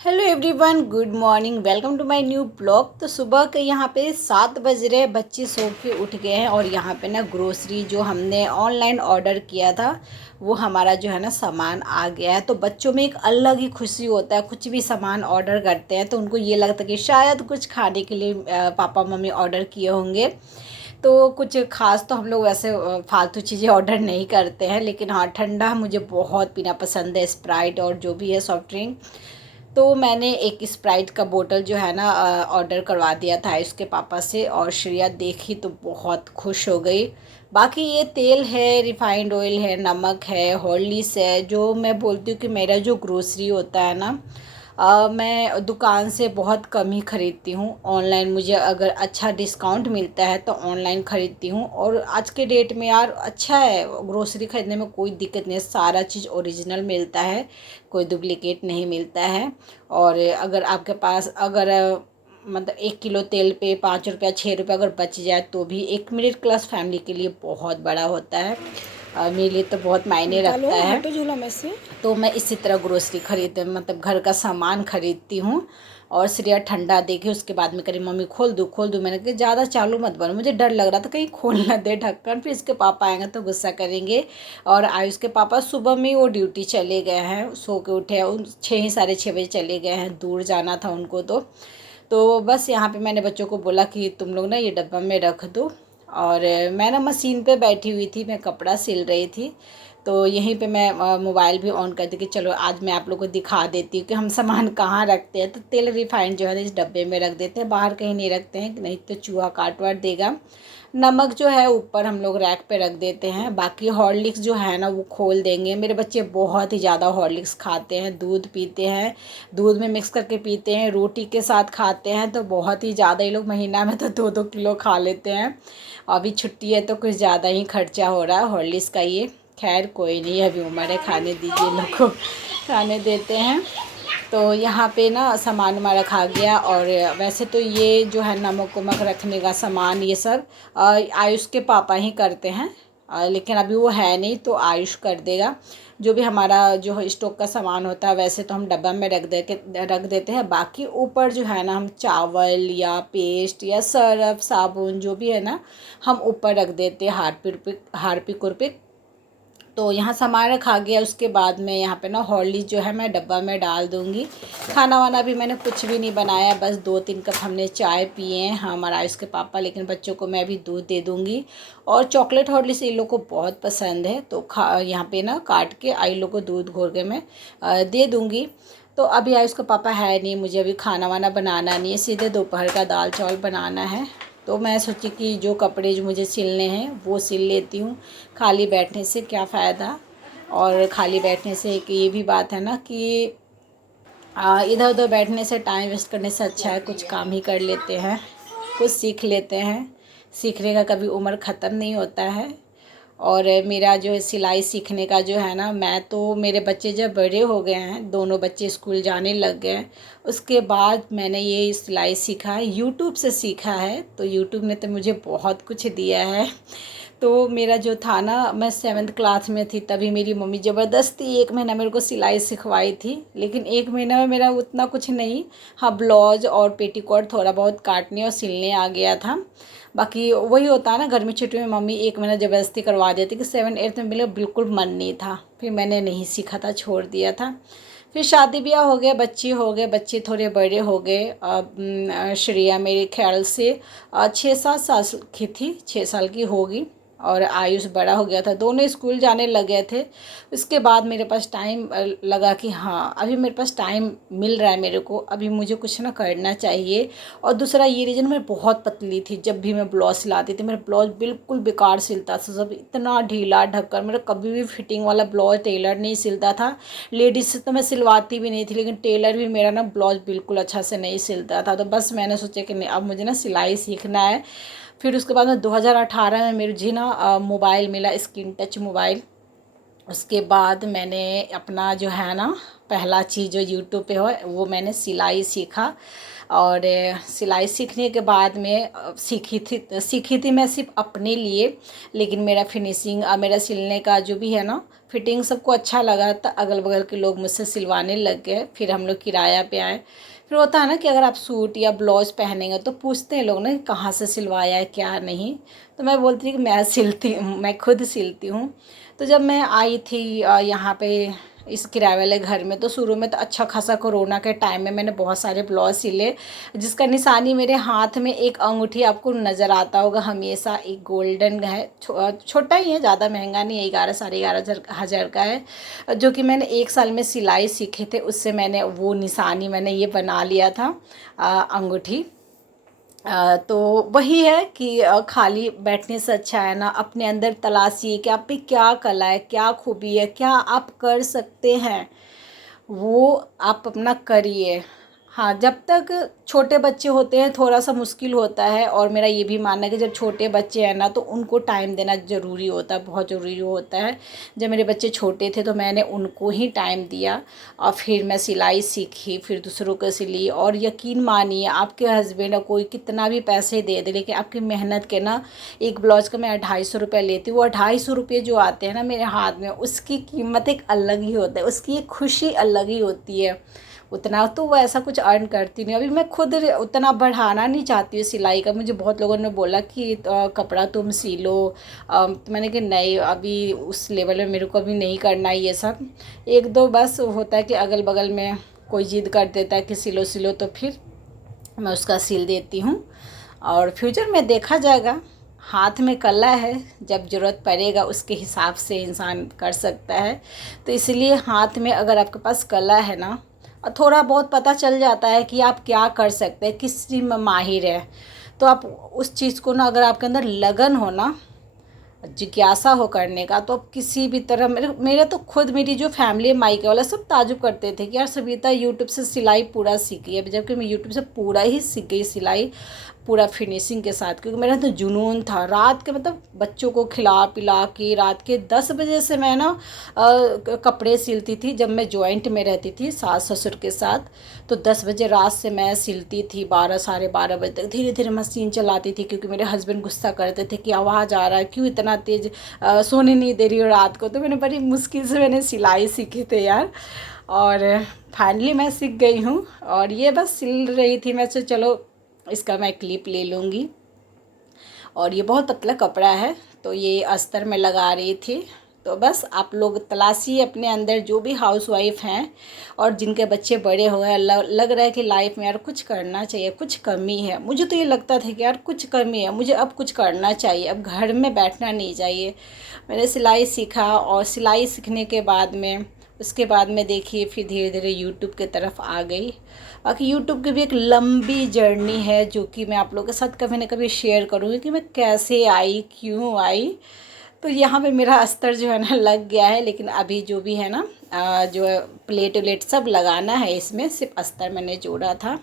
Hello everyone, good morning. Welcome to my new blog. तो सुबह के यहाँ पे 7 बज रहे, बच्चे सो के उठ गए हैं और यहाँ पे ना ग्रोसरी जो हमने ऑनलाइन ऑर्डर किया था वो हमारा जो है ना सामान आ गया है। तो बच्चों में एक अलग ही खुशी होता है, कुछ भी सामान ऑर्डर करते हैं तो उनको ये लगता है कि शायद कुछ खाने के लिए पापा मम्मी ऑर्डर किए होंगे। तो कुछ ख़ास तो हम लोग वैसे फालतू चीज़ें ऑर्डर नहीं करते हैं, लेकिन हाँ, ठंडा मुझे बहुत पीना पसंद है, स्प्राइट और जो भी है सॉफ्ट ड्रिंक। तो मैंने एक स्प्राइट का बोतल जो है ना ऑर्डर करवा दिया था इसके पापा से, और श्रेया देखी तो बहुत खुश हो गई। बाकी ये तेल है, रिफाइंड ऑयल है, नमक है, हॉर्लिक्स है, जो मैं बोलती हूँ कि मेरा जो ग्रोसरी होता है ना, मैं दुकान से बहुत कम ही ख़रीदती हूँ। ऑनलाइन मुझे अगर अच्छा डिस्काउंट मिलता है तो ऑनलाइन ख़रीदती हूँ। और आज के डेट में यार अच्छा है, ग्रोसरी ख़रीदने में कोई दिक्कत नहीं है, सारा चीज़ ओरिजिनल मिलता है, कोई डुप्लिकेट नहीं मिलता है। और अगर आपके पास अगर मतलब 1 किलो तेल पे 5 रुपया 6 रुपया अगर बच जाए तो भी एक मिडिल क्लास फैमिली के लिए बहुत बड़ा होता है। मेरे लिए तो बहुत मायने रखता है। हटो झूला में से। तो मैं इसी तरह ग्रोसरी खरीद मतलब घर का सामान खरीदती हूँ। और श्रेया ठंडा देखे उसके बाद में करी मम्मी खोल दूँ खोल दूँ। मैंने कहा ज़्यादा चालू मत बनो, मुझे डर लग रहा था कहीं खोल ना दे ढक्कन, फिर इसके पापा आएंगे तो गुस्सा करेंगे। और आयुष के पापा सुबह में वो ड्यूटी चले गए हैं, सो के उठे हैं, उन 6 साढ़े 6 बजे चले गए हैं, दूर जाना था उनको। तो बस यहाँ पे मैंने बच्चों को बोला कि तुम लोग ना ये डब्बा में रख दो। और मैं ना मशीन पे बैठी हुई थी, मैं कपड़ा सिल रही थी। तो यहीं पे मैं मोबाइल भी ऑन कर दी कि चलो आज मैं आप लोगों को दिखा देती हूँ कि हम सामान कहाँ रखते हैं। तो तेल रिफाइंड जो है इस डब्बे में रख देते हैं, बाहर कहीं नहीं रखते हैं, नहीं तो चूहा काट वाट देगा। नमक जो है ऊपर हम लोग रैक पे रख देते हैं। बाकी हॉर्लिक्स जो है ना वो खोल देंगे। मेरे बच्चे बहुत ही ज़्यादा हॉर्लिक्स खाते हैं, दूध पीते हैं, दूध में मिक्स करके पीते हैं, रोटी के साथ खाते हैं। तो बहुत ही ज़्यादा, ये लोग महीना में तो 2-2 किलो खा लेते हैं। अभी छुट्टी है तो कुछ ज़्यादा ही खर्चा हो रहा है हॉर्लिक्स का। ये खैर कोई नहीं, अभी उम्र है, खाने दीजिए, लोग को खाने देते हैं। तो यहाँ पे ना सामान हमारा खा गया। और वैसे तो ये जो है नमक वमक रखने का सामान ये सब आयुष के पापा ही करते हैं। लेकिन अभी वो है नहीं तो आयुष कर देगा। जो भी हमारा जो है स्टॉक का सामान होता है वैसे तो हम डब्बा में रख देते हैं। बाकी ऊपर जो है ना हम चावल या पेस्ट या सर्फ साबुन जो भी है ना हम ऊपर रख देते हैं, हारपिक उरपिक। तो यहाँ सामान रखा गया। उसके बाद में यहाँ पे ना हॉर्लिक्स जो है मैं डब्बा में डाल दूँगी। खाना वाना भी मैंने कुछ भी नहीं बनाया, बस 2-3 कप हमने चाय पिए हैं हमारा इसके पापा, लेकिन बच्चों को मैं भी दूध दे दूँगी। और चॉकलेट हॉर्लिक्स इन लोग को बहुत पसंद है, तो यहाँ पे ना काट के आई लोग को दूध घोर के मैं दे दूँगी। तो अभी आयुष का पापा है नहीं, मुझे अभी खाना वाना बनाना नहीं है, सीधे दोपहर का दाल चावल बनाना है। तो मैं सोची कि जो कपड़े जो मुझे सिलने हैं वो सिल लेती हूँ, खाली बैठने से क्या फ़ायदा। और खाली बैठने से एक ये भी बात है ना कि इधर उधर बैठने से, टाइम वेस्ट करने से अच्छा है कुछ काम ही कर लेते हैं, कुछ सीख लेते हैं। सीखने का कभी उम्र ख़त्म नहीं होता है। और मेरा जो सिलाई सीखने का जो है ना, मैं तो मेरे बच्चे जब बड़े हो गए हैं, दोनों बच्चे स्कूल जाने लग गए, उसके बाद मैंने ये सिलाई सीखा है, यूट्यूब से सीखा है। तो यूट्यूब ने तो मुझे बहुत कुछ दिया है। तो मेरा जो था ना, मैं 7th क्लास में थी तभी मेरी मम्मी ज़बरदस्ती 1 महीना मेरे को सिलाई सिखवाई थी, लेकिन 1 महीना में मेरा उतना कुछ नहीं, हाँ ब्लाउज और पेटीकोट थोड़ा बहुत काटने और सिलने आ गया था। बाकी वही होता है ना, गर्मी छुट्टी में मम्मी 1 महीना ज़बरदस्ती करवा देती कि 7th 8th में मेरा बिल्कुल मन नहीं था, फिर मैंने नहीं सीखा था, छोड़ दिया था। फिर शादी ब्याह हो गया, बच्चे हो गए, बच्चे थोड़े बड़े हो गए। अब श्रेया मेरे ख्याल से 6-7 साल की थी, 6 साल की होगी। और आयुष बड़ा हो गया था, दोनों स्कूल जाने लग गए थे। उसके बाद मेरे पास टाइम लगा कि हाँ अभी मेरे पास टाइम मिल रहा है मेरे को, अभी मुझे कुछ ना करना चाहिए। और दूसरा ये रीज़न, मैं बहुत पतली थी, जब भी मैं ब्लाउज सिलाती थी मेरा ब्लाउज बिल्कुल बेकार सिलता था, सब इतना ढीला ढक्कर, मेरा कभी भी फिटिंग वाला ब्लाउज टेलर नहीं सिलता था। लेडीज से तो मैं सिलवाती भी नहीं थी, लेकिन टेलर भी मेरा ना ब्लाउज बिल्कुल अच्छा से नहीं सिलता था। तो बस मैंने सोचा कि नहीं, अब मुझे ना सिलाई सीखना है। फिर उसके बाद में 2018 में मुझे ना मोबाइल मिला, स्क्रीन टच मोबाइल। उसके बाद मैंने अपना जो है ना पहला चीज़ जो यूट्यूब पे हो वो मैंने सिलाई सीखा। और सिलाई सीखने के बाद में सीखी थी मैं सिर्फ अपने लिए, लेकिन मेरा फिनिशिंग मेरा सिलने का जो भी है ना फिटिंग सबको अच्छा लगा, तो अगल बगल के लोग मुझसे सिलवाने लग गए। फिर हम लोग किराया पे आए। फिर होता है ना कि अगर आप सूट या ब्लाउज़ पहनेंगे तो पूछते हैं लोग ना कि कहाँ से सिलवाया है क्या नहीं। तो मैं बोलती थी कि मैं खुद सिलती हूँ। तो जब मैं आई थी यहाँ पे इस किराए वाले घर में, तो शुरू में तो अच्छा खासा कोरोना के टाइम में मैंने बहुत सारे ब्लाउज सिले, जिसका निशानी मेरे हाथ में एक अंगूठी आपको नज़र आता होगा हमेशा, एक गोल्डन है, छोटा ही है, ज़्यादा महंगा नहीं है, 11 साढ़े 11 हज़ार का है, जो कि मैंने 1 साल में सिलाई सीखे थे। उससे मैंने वो निशानी मैंने ये बना लिया था अंगूठी। तो वही है कि खाली बैठने से अच्छा है ना अपने अंदर तलाशिए कि आप पे क्या कला है, क्या खूबी है, क्या आप कर सकते हैं, वो आप अपना करिए। हाँ, जब तक छोटे बच्चे होते हैं थोड़ा सा मुश्किल होता है, और मेरा ये भी मानना है कि जब छोटे बच्चे हैं ना तो उनको टाइम देना ज़रूरी होता है, बहुत ज़रूरी होता है। जब मेरे बच्चे छोटे थे तो मैंने उनको ही टाइम दिया, और फिर मैं सिलाई सीखी, फिर दूसरों को सिली। और यकीन मानिए आपके हस्बैंड कोई कितना भी पैसे दे दे, लेकिन आपकी मेहनत के ना, एक ब्लाउज़ का मैं 250 रुपये लेती हूँ, वो 250 रुपये जो आते हैं ना मेरे हाथ में, उसकी कीमत एक अलग ही होता है, उसकी एक खुशी अलग ही होती है। उतना तो वो ऐसा कुछ अर्न करती नहीं। अभी मैं खुद उतना बढ़ाना नहीं चाहती हूँ सिलाई का। मुझे बहुत लोगों ने बोला कि कपड़ा तुम सिलो, तो मैंने कहा नहीं, अभी उस लेवल में मेरे को अभी नहीं करना है ये सब। एक दो बस होता है कि अगल बगल में कोई जिद कर देता है कि सिलो सिलो, तो फिर मैं उसका सिल देती हूँ। और फ्यूचर में देखा जाएगा, हाथ में कला है, जब ज़रूरत पड़ेगा उसके हिसाब से इंसान कर सकता है। तो इसलिए हाथ में अगर आपके पास कला है ना, और थोड़ा बहुत पता चल जाता है कि आप क्या कर सकते हैं, किस चीज़ में माहिर है, तो आप उस चीज़ को ना, अगर आपके अंदर लगन हो ना, जिज्ञासा हो करने का, तो अब किसी भी तरह मेरे तो खुद मेरी जो फैमिली है मायके वाला सब ताजुब करते थे कि यार सविता यूट्यूब से सिलाई पूरा सीखी है, जबकि मैं यूट्यूब से पूरा ही सीख गई सिलाई, पूरा फिनिशिंग के साथ। क्योंकि मेरा तो जुनून था रात के, मतलब बच्चों को खिला पिला के रात के 10 बजे से मैं ना कपड़े सिलती थी। जब मैं जॉइंट में रहती थी सास ससुर के साथ, तो 10 बजे रात से मैं सिलती थी 12 साढ़े 12 बजे तक, धीरे धीरे मशीन चलाती थी। क्योंकि मेरे हस्बैंड गुस्सा करते थे कि आवाज़ आ रहा है, क्यों इतना तेज़, सोने नहीं दे रही हो रात को। तो मैंने बड़ी मुश्किल से मैंने सिलाई सीखी थी यार, और फाइनली मैं सीख गई हूँ। और ये बस सिल रही थी मैं, तो चलो इसका मैं क्लिप ले लूँगी। और ये बहुत पतला कपड़ा है, तो ये अस्तर में लगा रही थी। तो बस आप लोग तलाशिए अपने अंदर, जो भी हाउसवाइफ हैं और जिनके बच्चे बड़े हो गए, लग रहा है कि लाइफ में यार कुछ करना चाहिए, कुछ कमी है। मुझे तो ये लगता था कि यार कुछ कमी है, मुझे अब कुछ करना चाहिए, अब घर में बैठना नहीं चाहिए। मैंने सिलाई सीखा, और सिलाई सीखने के बाद में, उसके बाद में देखिए फिर धीरे धीरे यूट्यूब की तरफ आ गई। बाकी यूट्यूब की भी एक लंबी जर्नी है, जो कि मैं आप लोगों के साथ कभी ना कभी शेयर करूँगी कि मैं कैसे आई, क्यों आई। तो यहाँ पे मेरा अस्तर जो है ना लग गया है, लेकिन अभी जो भी है ना जो प्लेट व्लेट सब लगाना है, इसमें सिर्फ अस्तर मैंने जोड़ा था।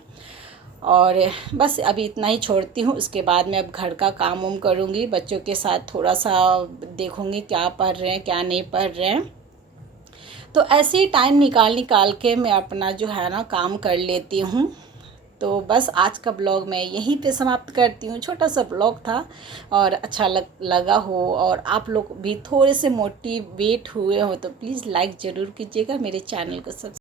और बस अभी इतना ही छोड़ती हूँ। उसके बाद मैं अब घर का काम वाम करूँगी, बच्चों के साथ थोड़ा सा देखूँगी क्या पढ़ रहे हैं क्या नहीं पढ़ रहे हैं। तो ऐसे ही टाइम निकाल निकाल के मैं अपना जो है ना काम कर लेती हूँ। तो बस आज का ब्लॉग मैं यहीं पे समाप्त करती हूँ। छोटा सा ब्लॉग था, और अच्छा लगा हो, और आप लोग भी थोड़े से मोटिवेट हुए हो तो प्लीज़ लाइक ज़रूर कीजिएगा, मेरे चैनल को सब्सक्राइब